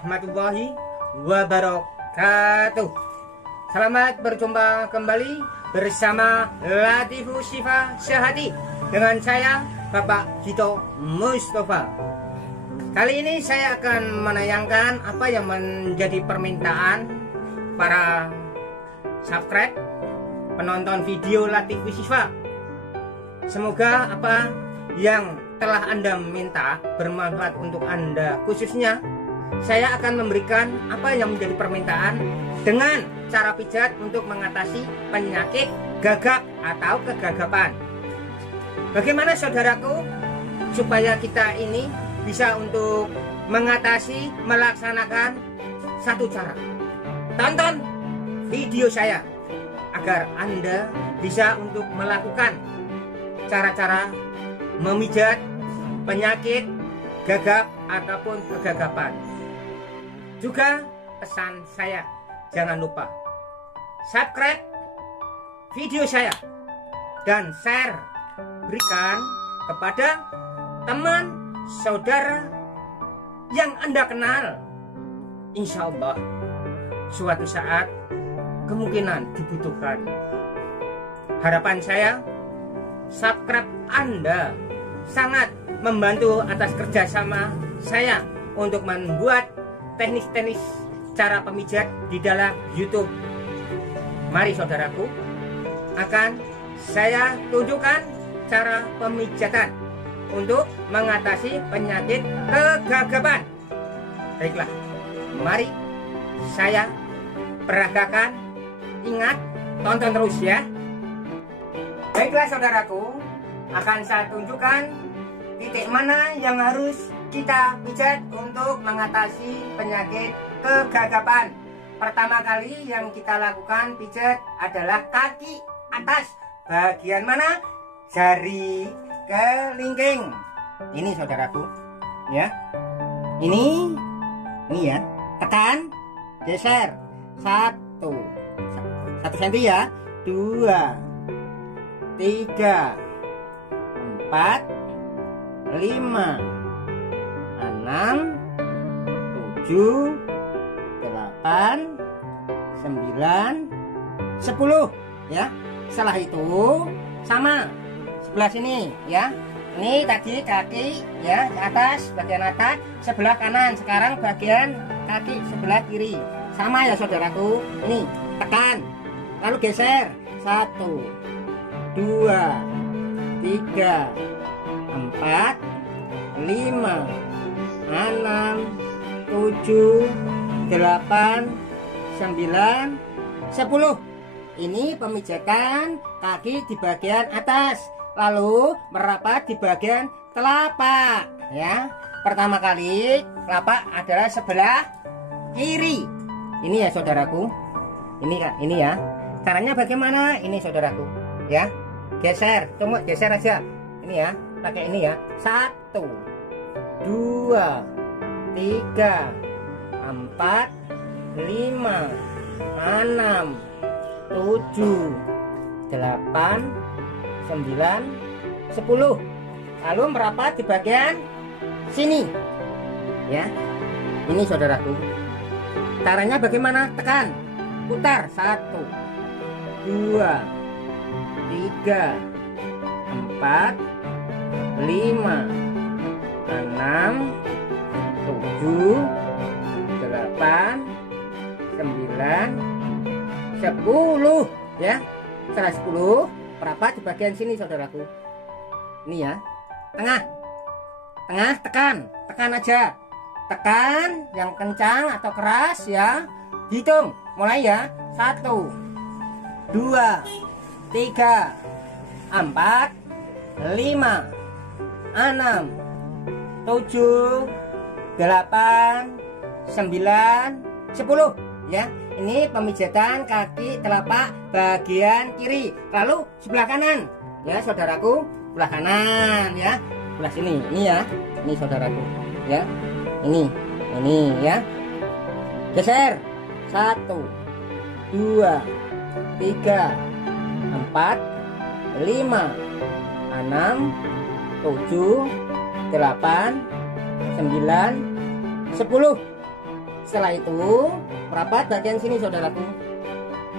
warahmatullahi wabarakatuh. Selamat berjumpa kembali bersama Latifu Syifa Syahati dengan saya Bapak Gito Mustafa. Kali ini saya akan menayangkan apa yang menjadi permintaan para subscribe penonton video Latifu Syifa. Semoga apa yang telah Anda minta bermanfaat untuk Anda khususnya. Saya akan memberikan apa yang menjadi permintaan dengan cara pijat untuk mengatasi penyakit gagap atau kegagapan. Bagaimana saudaraku supaya kita ini bisa untuk mengatasi, melaksanakan satu cara. Tonton video saya agar Anda bisa untuk melakukan cara-cara memijat penyakit gagap ataupun kegagapan. Juga pesan saya, jangan lupa subscribe video saya dan share, berikan kepada teman saudara yang Anda kenal. Insya Allah suatu saat kemungkinan dibutuhkan. Harapan saya, subscribe Anda sangat membantu atas kerjasama saya untuk membuat teknis-teknis cara pemijat di dalam YouTube. Mari saudaraku, akan saya tunjukkan cara pemijatan untuk mengatasi penyakit kegagapan. Baiklah, mari saya peragakan. Ingat, tonton terus ya. Baiklah saudaraku, akan saya tunjukkan titik mana yang harus kita pijat untuk mengatasi penyakit kegagapan. Pertama kali yang kita lakukan pijat adalah kaki atas. Bagian mana? Jari kelingking. Ini saudaraku, ya. Ini ya. Tekan, geser. 1 senti ya. 2, 3, 4, 5, 6, 7, 8, 9, 10 ya. Setelah itu sama sebelah sini ya. Ini tadi kaki ya, ke atas, bagian atas, sebelah kanan. Sekarang bagian kaki sebelah kiri. Sama ya saudaraku. Ini tekan, lalu geser. 1, 2, 3, 4, 5, 6, 7, 8, 9, 10. Ini pemijatan kaki di bagian atas, lalu merapat di bagian telapak ya. Pertama kali telapak adalah sebelah kiri. Ini ya saudaraku. Ini ya. Caranya bagaimana? Ini saudaraku ya. Geser, tunggu geser aja. Ini ya, pakai ini ya. 1, 2, 3, 4, 5, 6, 7, 8, 9, 10. Lalu merapat di bagian sini ya. Ini saudaraku. Caranya bagaimana? Tekan, putar. 1, 2, 3, 4, 5, 6, 7, 8, 9, 10 ya. Setelah 10 merapat di bagian sini saudaraku. Ini ya. Tengah, tekan aja. Tekan yang kencang atau keras ya. Hitung mulai ya. 1, 2, 3, 4, 5, 6, 7, 8, 9, 10 ya. Ini pemijatan kaki telapak bagian kiri. Lalu sebelah kanan ya saudaraku. Sebelah kanan ya. Sebelah sini. Ini ya. Ini saudaraku ya. Ini ya. Geser. 1, 2, 3, 4, 5, 6, 7, 8, 9, 10. Setelah itu merapat bagian sini saudaraku.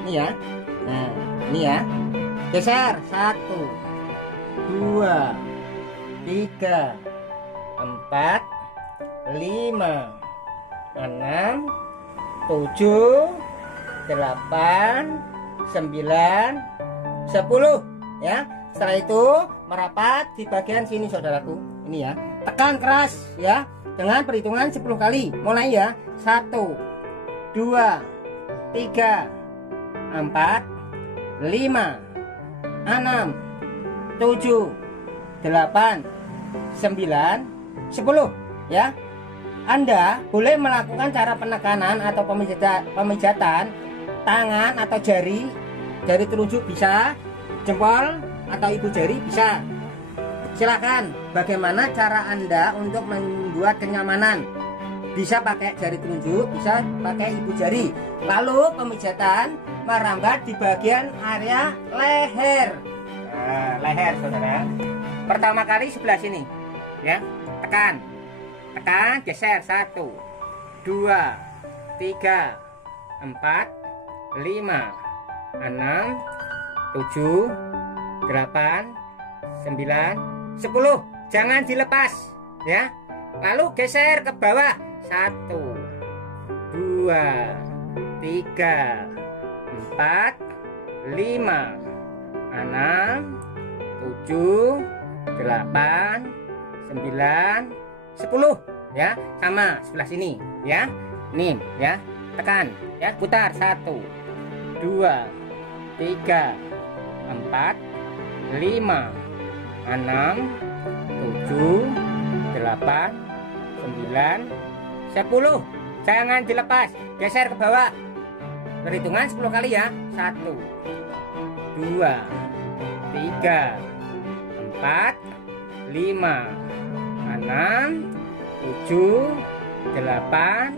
Ini ya. Nah, ini ya. Geser 1 2 3 4 5 6 7 8 9 10 ya. Setelah itu merapat di bagian sini saudaraku. Ini ya. Tekan keras ya dengan perhitungan 10 kali. Mulai ya. 1 2 3 4 5 6 7 8 9 10 ya. Anda boleh melakukan cara penekanan atau pemijatan tangan atau jari telunjuk bisa, jempol atau ibu jari bisa. Silakan bagaimana cara Anda untuk membuat kenyamanan. Bisa pakai jari telunjuk, bisa pakai ibu jari. Lalu pemijatan merambat di bagian area leher. Nah, leher saudara. Pertama kali sebelah sini ya. Tekan, geser 1 2 3 4 5 6 7 8 9 10. Jangan dilepas ya. Lalu geser ke bawah 1 2 3 4 5 6 7 8 9 10 ya. Sama sebelah sini ya. Nih ya, tekan ya, putar 1 2 3 4 5 6 7 8 9 10. Jangan dilepas, geser ke bawah. Perhitungan 10 kali ya. 1 2 3 4 5 6 7 8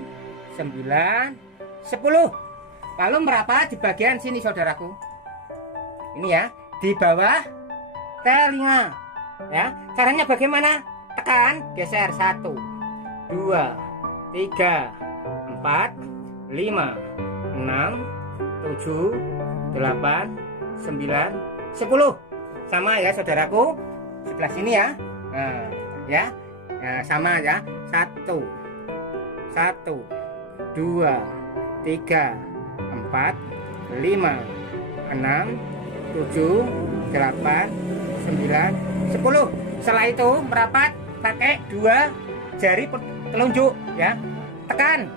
9 10. Lalu merapat di bagian sini saudaraku. Ini ya, di bawah telinga ya. Caranya bagaimana? Tekan, geser 1 2 3 4 5 6 7 8 9 10. Sama ya saudaraku, sebelah sini ya. Nah, ya. Nah, sama ya. 1 2 3 4 5 6 7 8 9 10. Setelah itu merapat pakai 2 jari telunjuk ya. Tekan.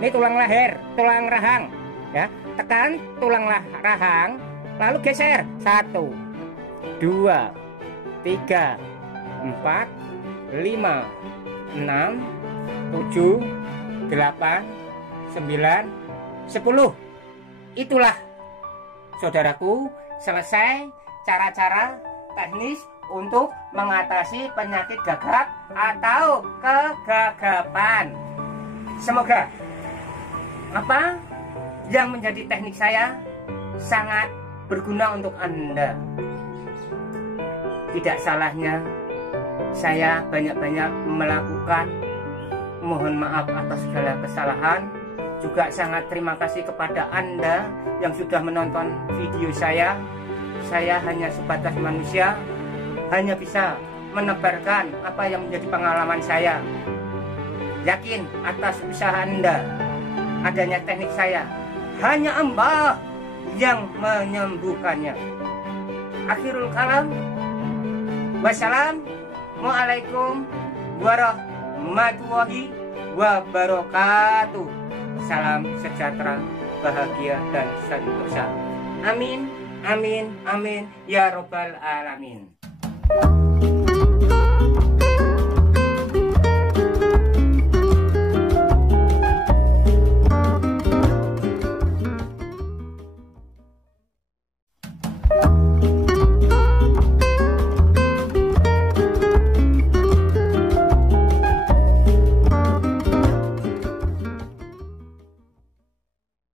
Ini tulang leher, tulang rahang ya. Tekan tulang rahang, lalu geser 1 2 3 4 5 6 7 8 9 10. Itulah saudaraku, selesai cara-cara teknis untuk mengatasi penyakit gagap atau kegagapan. Semoga apa yang menjadi teknik saya sangat berguna untuk Anda. Tidak salahnya saya banyak-banyak melakukan. Mohon maaf atas segala kesalahan. Juga sangat terima kasih kepada Anda yang sudah menonton video saya. Saya hanya sebatas manusia, hanya bisa menebarkan apa yang menjadi pengalaman saya. Yakin atas usaha Anda, adanya teknik saya, hanya Allah yang menyembuhkannya. Akhirul kalam, wassalamualaikum warahmatullahi wabarakatuh. Salam sejahtera, bahagia dan sentosa. Amin, amin, amin ya robbal alamin.